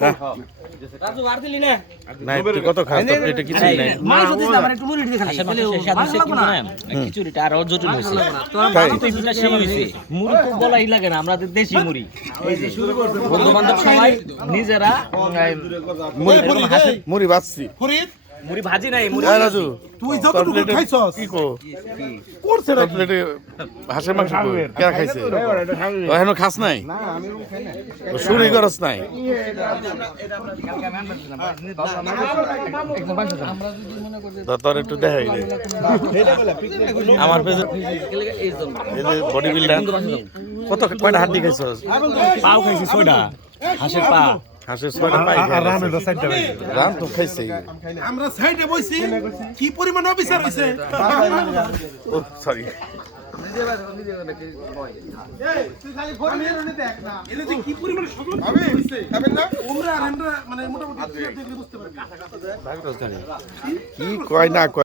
রাজু বার দিলি না নাই তুই কত খাস তোর প্লেটে কিছুই নাই মাংস দিস না মানে একটু মুড়ি দিয়ে খালি খিচুড়িটা আরো জটিল হয়েছে তাই? মুড়ি তো বলাই লাগে না আমরা দেশি মুড়ি বন্ধু বান্ধব সবাই নিজেরা মুড়ি বাচ্ছি মুড়ি ভাজি নাই মুড়ি রাজু তুই যতটুকু খাইছস কি কো করছে তোর প্লেটে হাঁসের মাংস কে খাইছে ও এখনো খাস নাই ও শুরুই করস নাই তোর একটু দেখাই দে আমার পেছনে এই যে বডি বিল্ডার কয়টা হাড্ডি খাইছস পাও খাইছি 6টা হাঁসের পা হাঁসের 6টা পাই রান তো খাইছে আমরা সাইডে বইছি কি পরিমাণ অফিসার হইছে ও সরি তুই খালি গরমে রনে দেখ না এনে যে কি পরিমাণ সজল হইছে খাবেন না আমরা আর আমরা মানে মোটামুটি দেখলে বুঝতে পারবি কি কয় না কয়